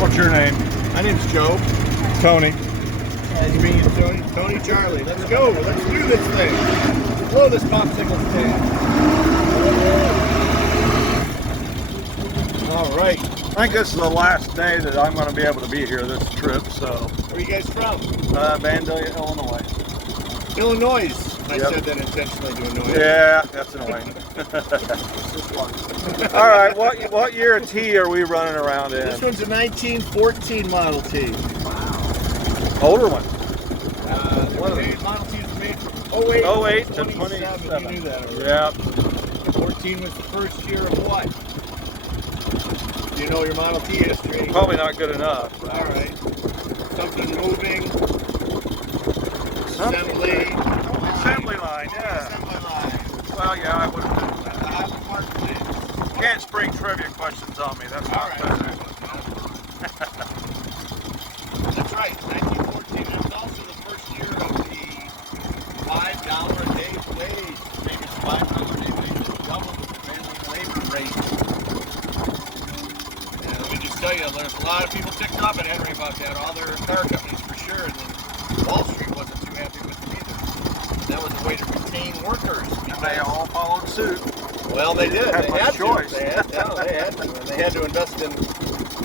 What's your name? My name's Joe. Tony. Nice to meet you, Tony. Tony Charlie. Let's go. Let's do this thing. Blow this popsicle stand. All right. I think this is the last day that I'm going to be able to be here this trip, so. Where are you guys from? Vandalia, Illinois. Illinois. I Yep. said that intentionally to annoy you. Yeah, that's annoying. All right, what year of T are we running around in? This one's a 1914 Model T. Older one. Model T is made from 08, 08 to 27. 27. You knew that already. Yeah. 14 was the first year of what? Do you know your Model T history? Probably not good enough. All right. Something moving. Assembly. Assembly line, yeah. Assembly line. Well, yeah, I would have been. I'm a part of it. Can't spring trivia questions on me. That's not All fair. right. That's right. 1914. That was also the first year of the $5 a day wage. The famous $5 a day wage that doubled with the family labor rate. And let me just tell you, there's a lot of people ticked off at Henry about that. All their car companies for sure. And then Wall Street wasn't too happy with them either. That was a way to retain workers. They all followed suit. Well, they did. Had They much had choice. to. They had to. And they had to invest in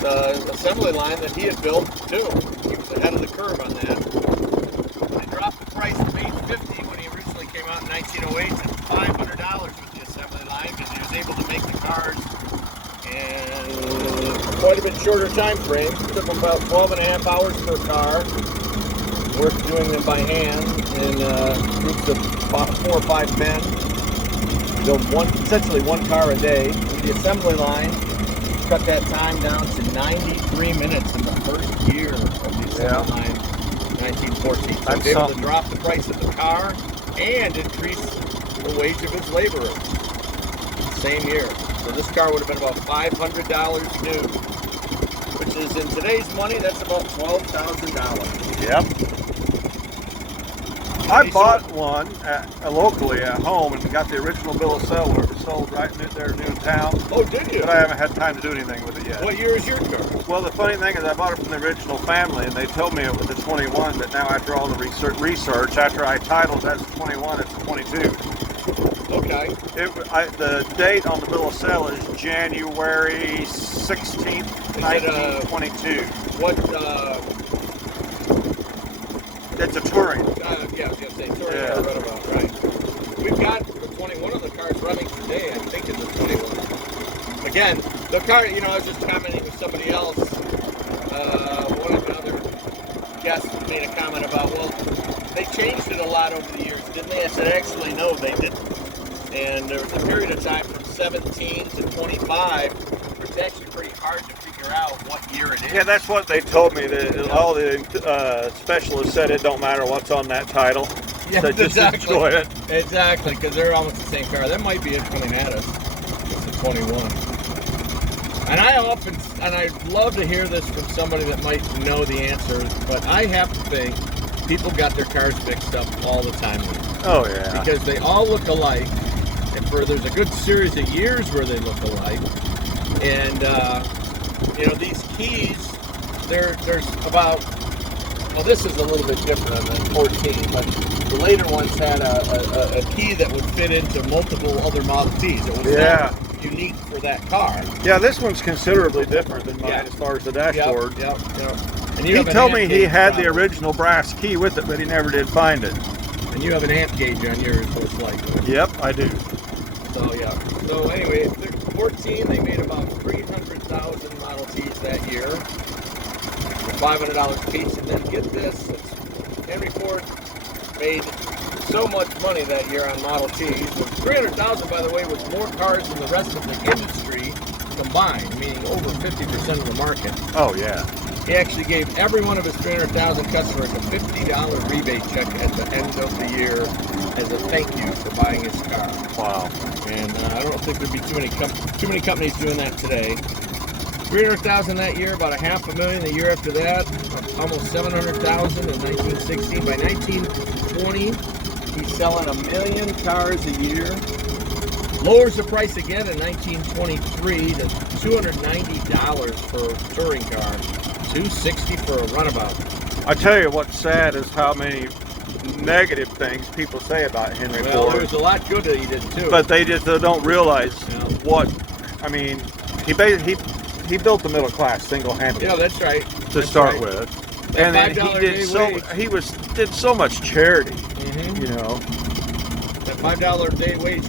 the assembly line that he had built too. He was ahead of the curve on that. They dropped the price from $850 when he originally came out in 1908 to $500 with the assembly line because he was able to make the cars in quite a bit shorter time frame. It took him about 12 and a half hours per car. Worked doing them by hand in groups of 4 or 5 men. Build essentially one car a day. With the assembly line, cut that time down to 93 minutes in the first year of the assembly line, 1914. So he was able to drop the price of the car and increase the wage of his laborers. Same year. So this car would have been about $500 new, which is in today's money, that's about $12,000. Yep. I bought one locally at home and got the original bill of sale where it was sold right in their new town. Oh, did you? But I haven't had time to do anything with it yet. What year is your car? Well, the funny thing is I bought it from the original family and they told me it was a 21, but now after all the research, after I titled as a 21, it's a 22. Okay. The date on the bill of sale is January 16th, 1922. It's a touring. Yeah, I was going to say touring I read about, right. We've got the 21 of the cars running today, I think it's a 21. Again, the car, I was just commenting with somebody else. One of the other guests made a comment about, well, they changed it a lot over the years, didn't they? I said, actually, no, they didn't. And there was a period of time from 17 to 25 where it's actually pretty hard to figure out what year it is. Yeah, that's what they told me. All the specialists said it don't matter what's on that title. Yeah, so just enjoy it. Exactly, because they're almost the same car. That might be it coming at us. It's a 21. And I'd love to hear this from somebody that might know the answer, but I have to think people got their cars mixed up all the time. Oh, yeah. Because they all look alike. And there's a good series of years where they look alike. And, these keys, there's about, well, this is a little bit different than 14, but the later ones had a key that would fit into multiple other Model Ts. It was not unique for that car. Yeah, this one's considerably different than mine as far as the dashboard. Yep. And he told me he had the original brass key with it, but he never did find it. And you have an amp gauge on yours, most likely. Yep, I do. So, yeah. So, anyway, 14, they made about 300,000 Model Ts that year. For $500 a piece. And then get this, Henry Ford made so much money that year on Model Ts. 300,000, by the way, was more cars than the rest of the industry combined, meaning over 50% of the market. Oh, yeah. He actually gave every one of his 300,000 customers a $50 rebate check at the end of the year as a thank you for buying his car. Wow. And I don't think there'd be too many companies doing that today. 300,000 that year, about $500,000 the year after that, almost 700,000 in 1916. By 1920, he's selling 1 million cars a year. Lowers the price again in 1923 to $290 for a touring car, $260 for a runabout. I tell you what's sad is how many negative things people say about Henry Well, Ford. there's a lot good that he did too. But they just don't realize Yeah. what, I mean, he built the middle class single-handedly Yeah, that's right. to That's start right. with. That And then $5 he a day wage. did so much charity, Mhm. you know. That $5 a day wage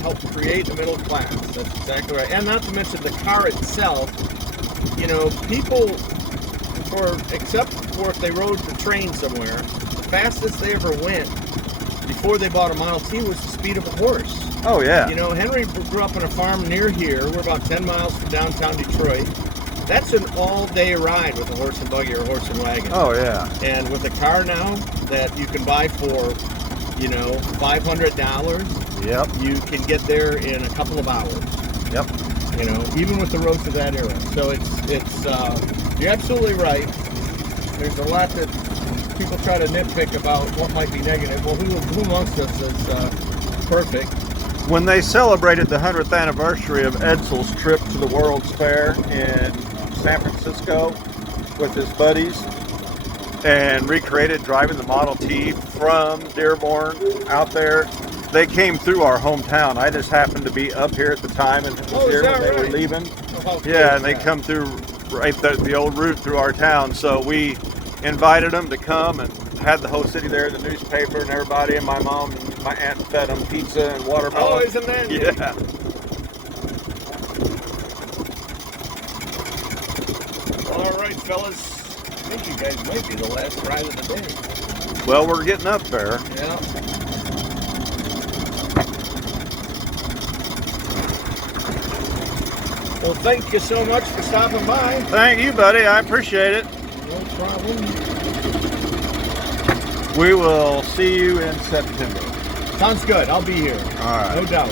helped create the middle class. That's exactly right. And not to mention the car itself. You know, people, except for if they rode the train somewhere, the fastest they ever went before they bought a Model T was the speed of a horse. Oh yeah. You know, Henry grew up on a farm near here. We're about 10 miles from downtown Detroit. That's an all-day ride with a horse and buggy or a horse and wagon. Oh yeah. And with a car now that you can buy for, you know, $500, Yep. you can get there in a couple of hours. Yep. You know, even with the roads of that era. So you're absolutely right. There's a lot that people try to nitpick about what might be negative. Well, who amongst us is perfect? When they celebrated the 100th anniversary of Edsel's trip to the World's Fair in San Francisco with his buddies and recreated driving the Model T from Dearborn out there, they came through our hometown. I just happened to be up here at the time and was here when they were leaving. Yeah, and they come through right the old route through our town. So we invited them to come and had the whole city there, the newspaper and everybody, and my mom and my aunt fed them pizza and watermelon. Oh, isn't that neat? Yeah. All right, fellas. I think you guys might be the last ride of the day. Well, we're getting up there. Yeah. Well, thank you so much for stopping by. Thank you, buddy. I appreciate it. No problem. We will see you in September. Sounds good. I'll be here. All right. No doubt.